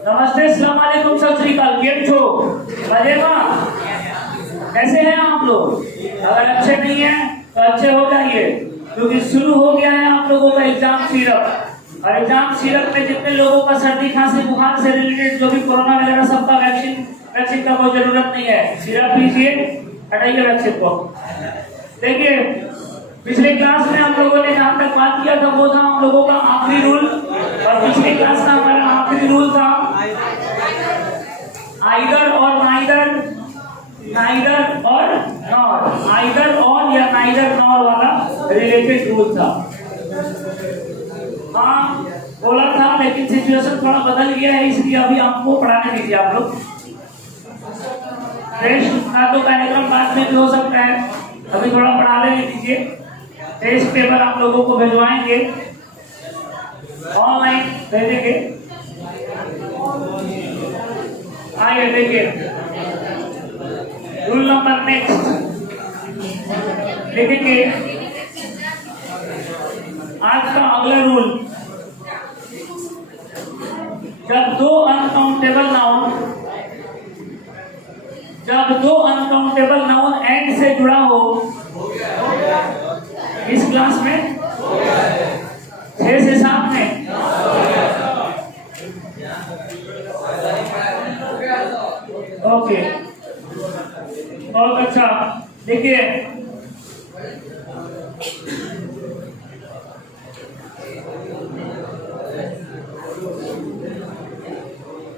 नमस्ते, अस्सलाम वालेकुम, सत श्री अकाल। केम छो? मजे में? कैसे हैं आप लोग? अगर अच्छे नहीं हैं तो अच्छे हो जाइए, क्योंकि शुरू हो गया है आप लोगों का एग्जाम सीरप। और एग्जाम सीरप में जितने लोगों का सर्दी खांसी बुखार से रिलेटेड जो भी कोरोना वगैरह सबका वैक्सीन का कोई जरूरत नहीं है। सीरप लीजिए, हटाइए वैक्सीन को। देखिए, पिछले क्लास में हम लोगों ने जहाँ तक बात किया था वो था हम लोगों का आखिरी रूल। और पिछली क्लास का हमारा आखिरी रूल था आइदर और नाइदर, नाइदर और नॉट, आइदर और या नाइदर नॉर वाला रिलेटेड रूल था। हाँ बोला था, लेकिन सिचुएशन थोड़ा बदल गया है, इसलिए अभी आपको पढ़ाने दीजिए। आप लोग टेस्ट ना तो कार्यक्रम बाद में भी हो सकता है, अभी थोड़ा पढ़ा लेने दीजिए। टेस्ट पेपर आप लोगों को भिजवाएंगे, ऑनलाइन भेजेंगे। आइए देखिए, रूल नंबर नेक्स्ट लिखेंगे। आज का अगला रूल, जब दो अनकाउंटेबल नाउन एंड से जुड़ा हो, इस क्लास में 6 से 7 में ओके, बहुत अच्छा। देखिए,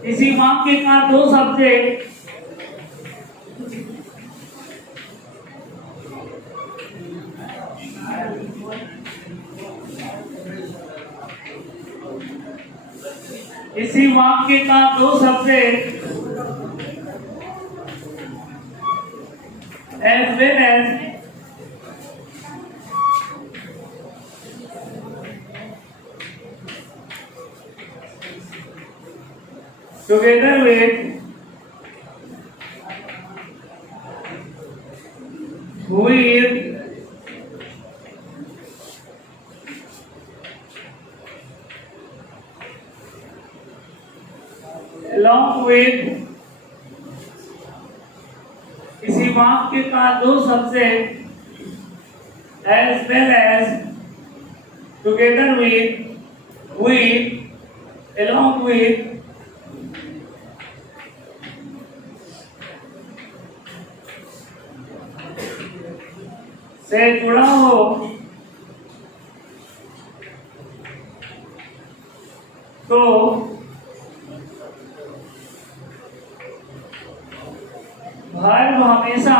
इसी वाक्य का दो subject as well as together with along with, इसी वाक्य का दो subject as well as, together with, along with, से जुड़ा हो तो वर्ब हमेशा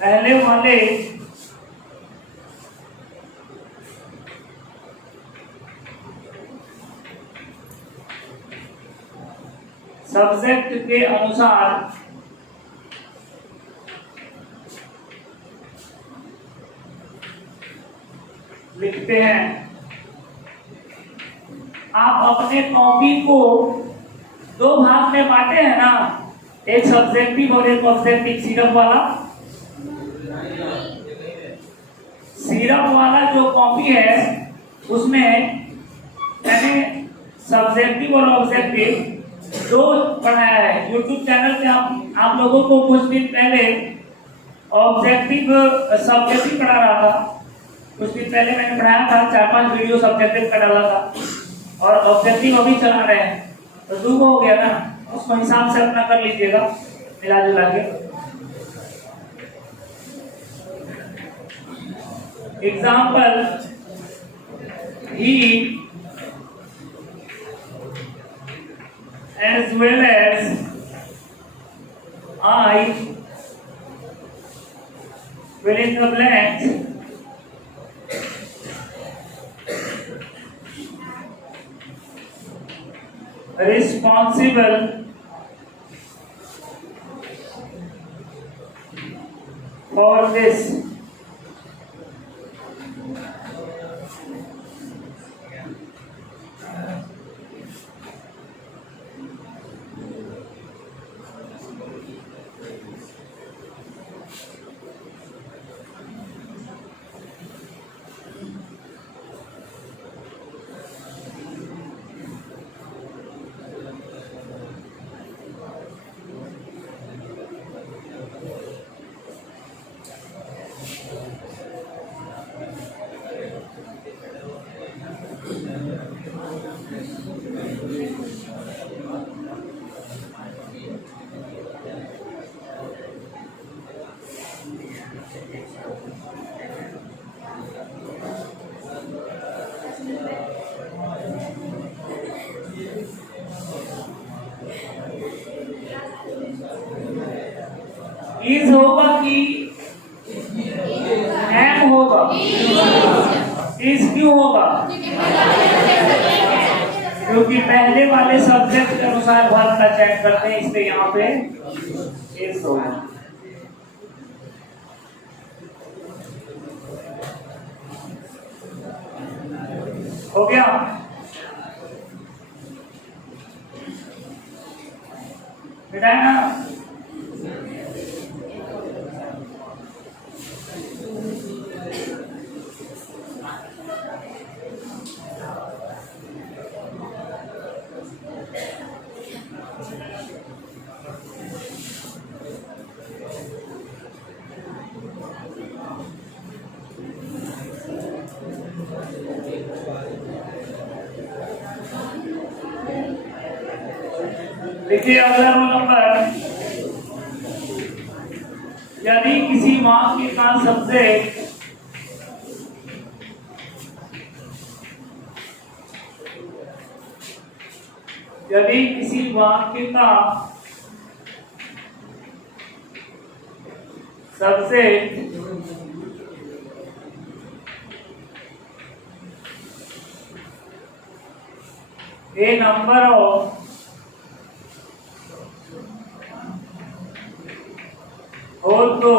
पहले वाले सब्जेक्ट के अनुसार लिखते हैं। आप अपने कॉपी को दो भाग में बांटे हैं ना, एक सब्जेक्टिव और एक ऑब्जेक्टिव। सीरप वाला जो कॉपी है उसमें मैंने सब्जेक्टिव और ऑब्जेक्टिव दो पढ़ाया है। यूट्यूब चैनल पे आप लोगों को कुछ दिन पहले ऑब्जेक्टिव सब्जेक्टिव पढ़ा रहा था। कुछ दिन पहले मैंने पढ़ाया था, 4-5 वीडियो सब्जेक्टिव का डाला था, और ऑब्जेक्टिव अभी चला रहे हैं, तो 2 हो गया ना। उसको हिसाब से अपना कर लीजिएगा, मिला जुला के। एग्जाम्पल, ही as well as I fill in the blanks responsible for this. Is होगा कि एम होगा? इज क्यों होगा? क्योंकि पहले वाले सब्जेक्ट के अनुसार वर्ब का चयन करते हैं, इसलिए यहाँ पे इज होगा। हो गया? बेटा है ना? देखिए अगला रोल नंबर, यदि किसी वाक्य का सब्जेक्ट यदि किसी वाक्य का सब्जेक्ट ए नंबर ऑफ हो तो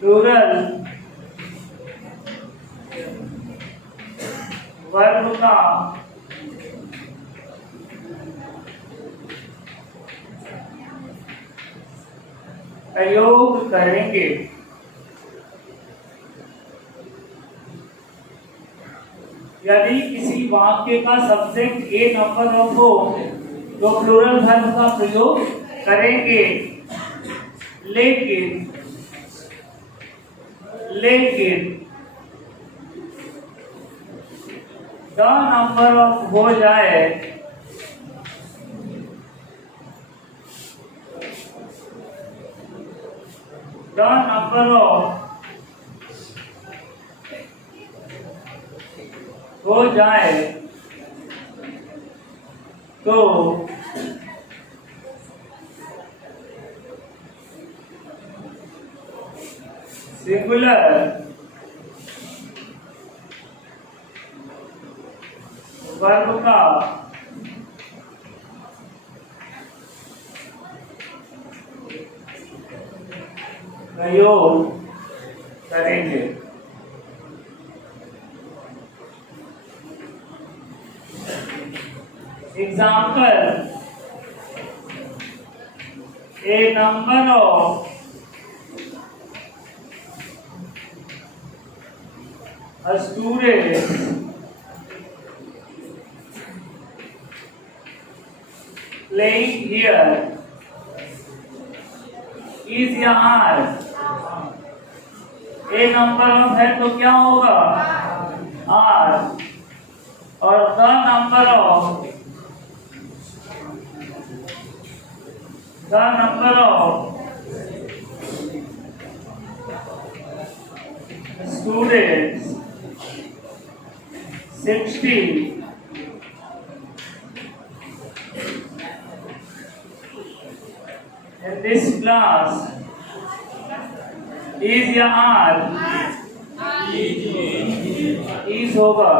प्लूरल वर्ब का प्रयोग करेंगे। यदि किसी वाक्य का सब्जेक्ट ए नंबर ऑफ हो तो प्लूरल वर्ब का प्रयोग करेंगे, लेकिन द नंबर ऑफ हो जाए द नंबर ऑफ हो जाए तो सिंगुलर वर्ब का प्रयोग करेंगे। एग्जाम्पल, ए number of students playing here is यहाँ ए नंबर ऑफ है तो क्या होगा? आर, और the number of students 60 in this class is या आर? इज होगा।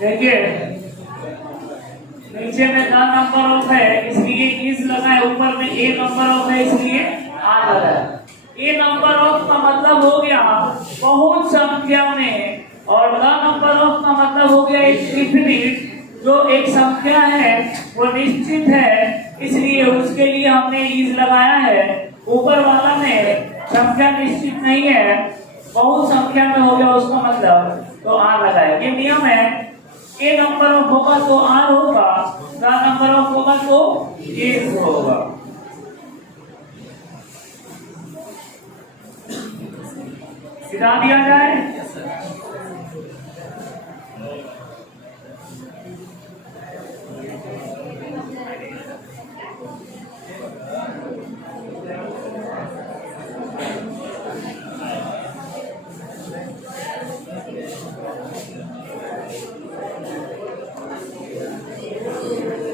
देखिए नीचे में द नंबर ऑफ है इसलिए इज लगा है, ऊपर में ए नंबर ऑफ है इसलिए आर लगा है। ए नंबर ऑफ का मतलब हो गया बहुत संख्या में, और द नंबर ऑफ का मतलब हो गया इंफिनिट। जो एक संख्या है वो निश्चित है, इसलिए उसके लिए हमने इज लगाया है। ऊपर वाला में संख्या निश्चित नहीं है, बहुत संख्या में हो गया उसका मतलब, तो आर लगाया। ये नियम है, ए नंबर ऑफ होगा तो आर होगा, द नंबर ऑफ होगा तो इज होगा। सिखा दिया जाए।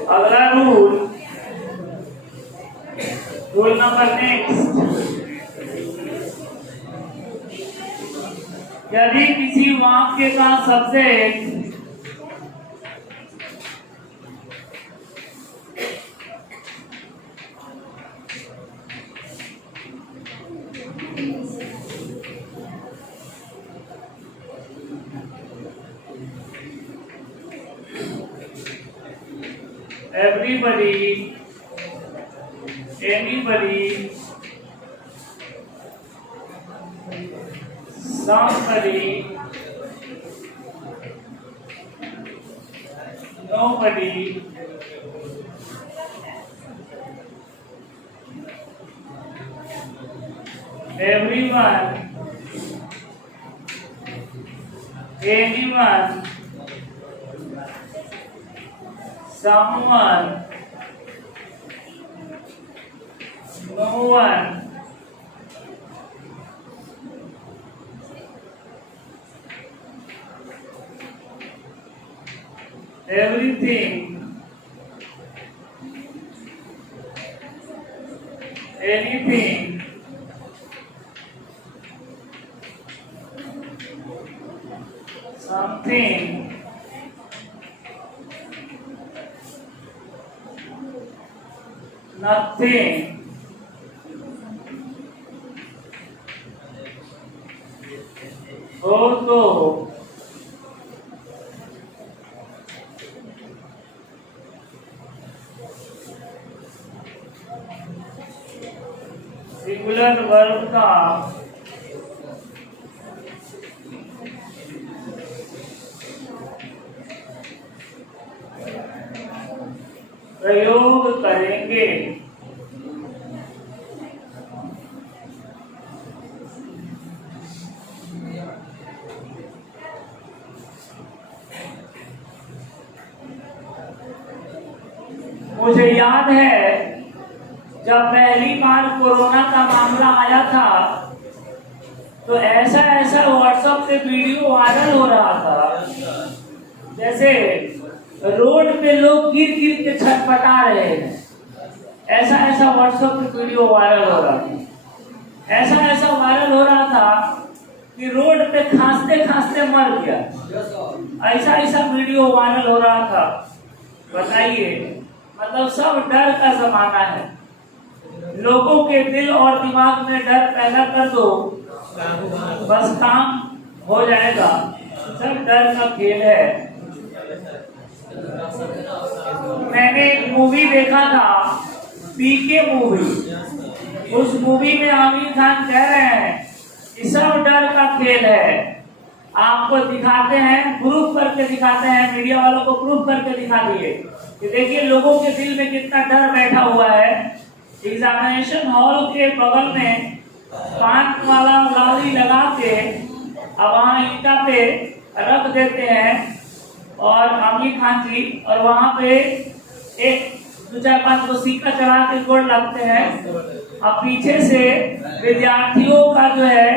अगला रूल नंबर नेक्स्ट, यदि किसी वाक्य का subject everybody, anybody, somebody, nobody, everyone, anyone, someone, no one, everything, anything, something, nothing, हो तो, सिंगुलर वर्ब का प्रयोग करेंगे। मुझे याद है जब पहली बार कोरोना का मामला आया था तो ऐसा ऐसा व्हाट्सएप पे वीडियो वायरल हो रहा था, जैसे रोड पे लोग गिर गिर के छटपटा रहे हैं। ऐसा ऐसा व्हाट्सएप पे वीडियो वायरल हो रहा था, ऐसा वायरल हो रहा था कि रोड पे खांसते खांसते मर गया। ऐसा वीडियो वायरल हो रहा था। बताइए, मतलब सब डर का जमाना है। लोगों के दिल और दिमाग में डर पैदा कर दो, बस काम हो जाएगा। सब डर का खेल है। मैंने एक मूवी देखा था, पीके मूवी। उस मूवी में आमिर खान कह रहे हैं कि सब डर का खेल है। आपको दिखाते हैं, प्रूफ करके दिखाते हैं, मीडिया वालों को प्रूफ करके दिखा दिए कि देखिए लोगों के दिल में कितना डर बैठा हुआ है। एग्जामिनेशन हॉल के बगल में पान वाला लाली लगा के अब वहाँ ईटा पे रख देते हैं और आमिर खान जी, और वहाँ पे एक 2-4-5 को सिक्का चढ़ा के गोड़ लगते हैं। अब पीछे से विद्यार्थियों का जो है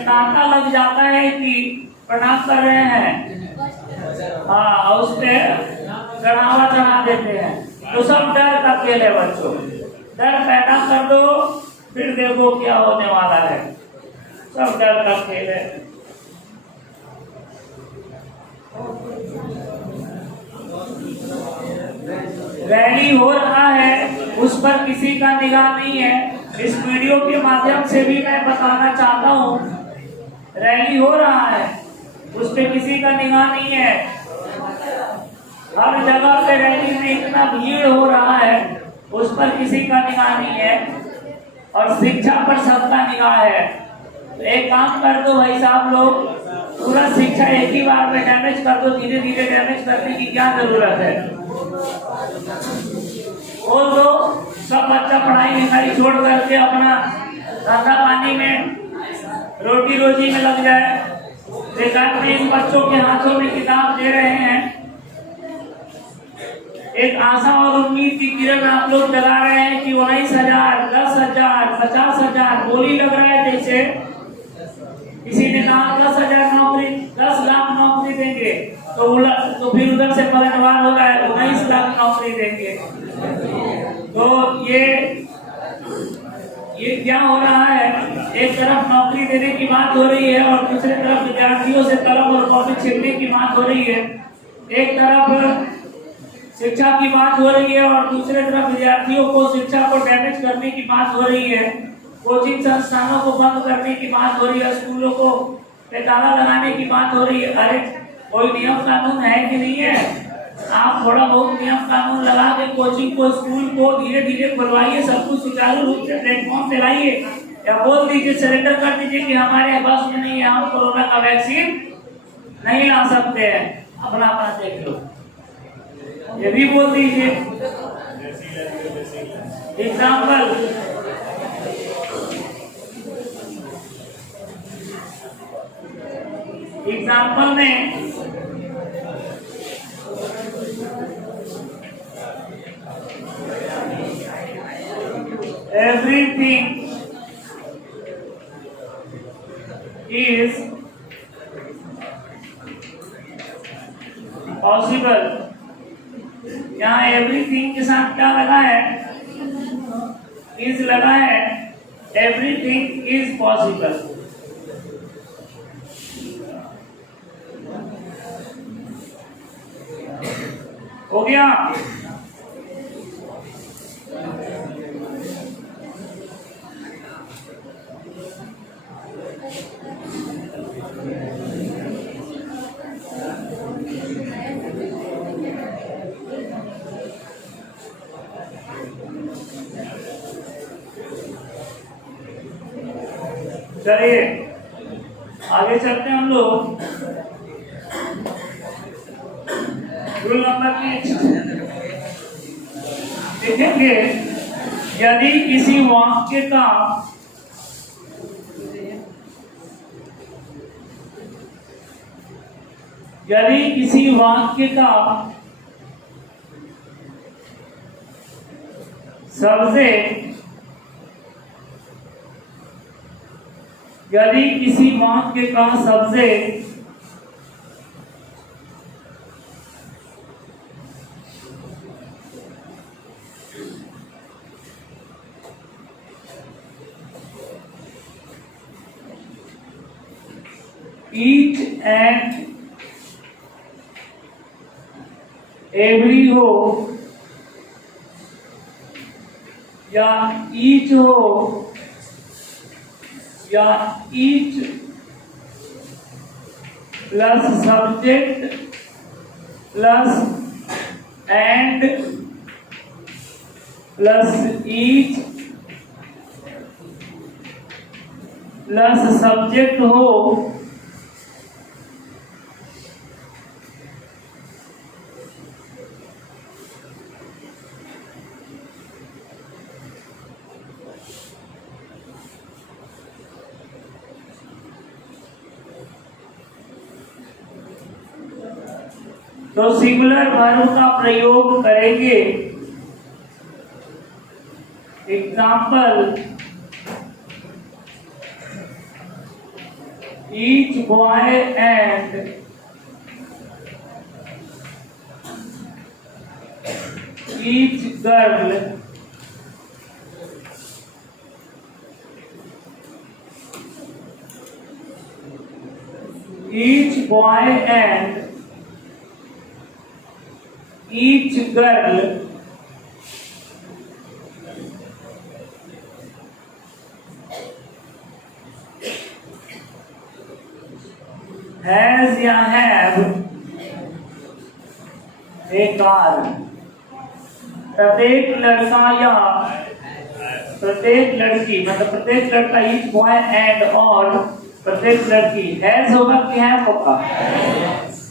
नाका लग जाता है कि प्रणाम कर रहे हैं, हाँ, उस पे चढ़ावा चढ़ा देते हैं। तो सब डर का खेल है बच्चों। डर पैदा कर दो, फिर देखो क्या होने वाला है। सब डर का खेल है। रैली हो रहा है उस पर किसी का निगाह नहीं है। इस वीडियो के माध्यम से भी मैं बताना चाहता हूँ, रैली हो रहा है उस पर किसी का निगाह नहीं है। हर जगह पे रैली में इतना भीड़ हो रहा है उस पर किसी का निगाह नहीं है, और शिक्षा पर सबका निगाह है। तो एक काम कर दो भाई साहब लोग, पूरा शिक्षा एक ही बार में डैमेज कर दो, धीरे धीरे डैमेज करने की क्या जरूरत है। बोल दो सब बच्चा पढ़ाई लिखाई छोड़ करके अपना धंधा पानी में रोटी रोजी में लग जाए। सरकार ने इन बच्चों के हाथों में किताब दे रहे हैं, एक आशा और उम्मीद की किरण आप लोग जगा रहे हैं कि 19,000, 10,000, 50,000 बोली लग रहा है। जैसे किसी ने कहा 10,000 नौकरी, 10 लाख नौकरी देंगे, तो फिर उधर से पलटवार हो रहा है 19 लाख नौकरी देंगे। तो ये क्या हो रहा है, एक तरफ नौकरी देने की बात हो रही है और दूसरी तरफ विद्यार्थियों से कलम और कॉपी छीनने की बात हो रही है। एक तरफ शिक्षा की बात हो रही है और दूसरे तरफ विद्यार्थियों को शिक्षा को डैमेज करने की बात हो रही है। कोचिंग संस्थानों को बंद करने की बात हो रही है, स्कूलों को पे ताला लगाने की बात हो रही है। अरे कोई नियम कानून है कि नहीं है? आप थोड़ा बहुत नियम कानून लगा के कोचिंग को, स्कूल को धीरे धीरे खुलवाइए, सब कुछ सुचारू रूप से प्लेटफॉर्म पे लाइए, या बोल दीजिए, सरेंडर कर दीजिए कि हमारे बस में नहीं है, हम कोरोना का वैक्सीन नहीं ला सकते हैं, अपना अपना देख लो, ये भी बोल दीजिए। एग्जाम्पल में everything is possible। यहाँ एवरीथिंग के साथ क्या लगा है? इज लगा है। Everything is possible. हो गया? चलिए आगे चलते हैं हम लोग। रूल नंबर 3 देखेंगे, यदि किसी वाक्य का सबसे each and every हो या each हो या each plus subject plus and plus each plus subject हो तो सिंगुलर वर्ब का प्रयोग करेंगे। Example, each boy and each girl each boy and each girl या हैव ए कार। प्रत्येक लड़का या प्रत्येक लड़की, मतलब प्रत्येक लड़का, ईच बॉय एंड और प्रत्येक लड़की हैज होगा कि हैव होगा?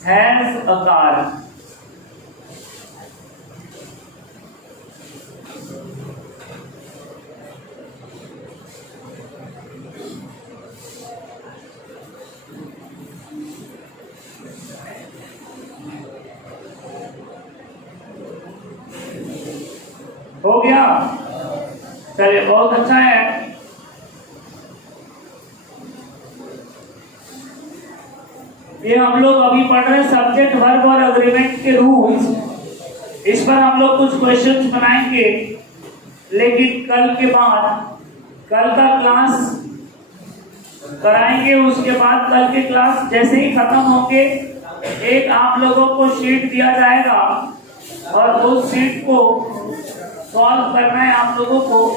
Has a car. हो गया? चलिए, बहुत अच्छा है। ये हम लोग अभी पढ़ रहे हैं सब्जेक्ट, वर्ब और अग्रीमेंट के रूल्स। इस पर हम लोग कुछ क्वेश्चंस बनाएंगे, लेकिन कल के बाद, कल का क्लास कराएंगे। उसके बाद कल के क्लास जैसे ही खत्म होंगे, एक आप लोगों को शीट दिया जाएगा और उस शीट को सॉल्व करना है आप लोगों को।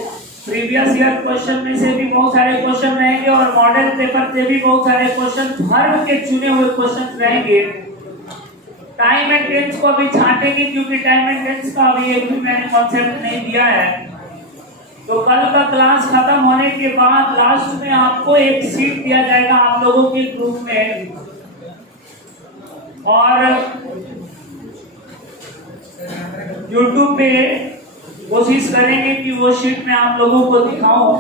प्रीवियस ईयर क्वेश्चन में से भी बहुत सारे क्वेश्चन रहेंगे और मॉडल पेपर से भी बहुत सारे क्वेश्चन, हर के चुने हुए क्वेश्चन रहेंगे। टाइम एंड टेंस को अभी छांटेंगे, क्योंकि टाइम एंड टेंस का अभी एक भी मैंने कॉन्सेप्ट नहीं दिया है। तो कल का क्लास खत्म होने के बाद लास्ट में आपको एक शीट दिया जाएगा आप लोगों के ग्रुप में, और YouTube पे कोशिश करेंगे कि वो शीट में आप लोगों को दिखाऊं।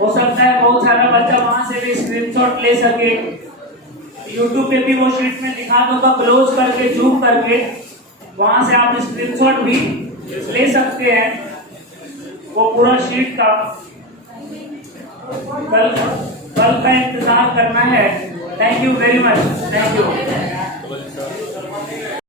हो सकता है बहुत सारा बच्चा वहां से भी स्क्रीनशॉट ले सके। YouTube पे भी वो शीट में दिखा दूंगा, क्लोज करके, जूम करके, वहां से आप स्क्रीनशॉट भी ले सकते हैं वो पूरा शीट का। कल का इंतजार करना है। Thank you very much. Thank you.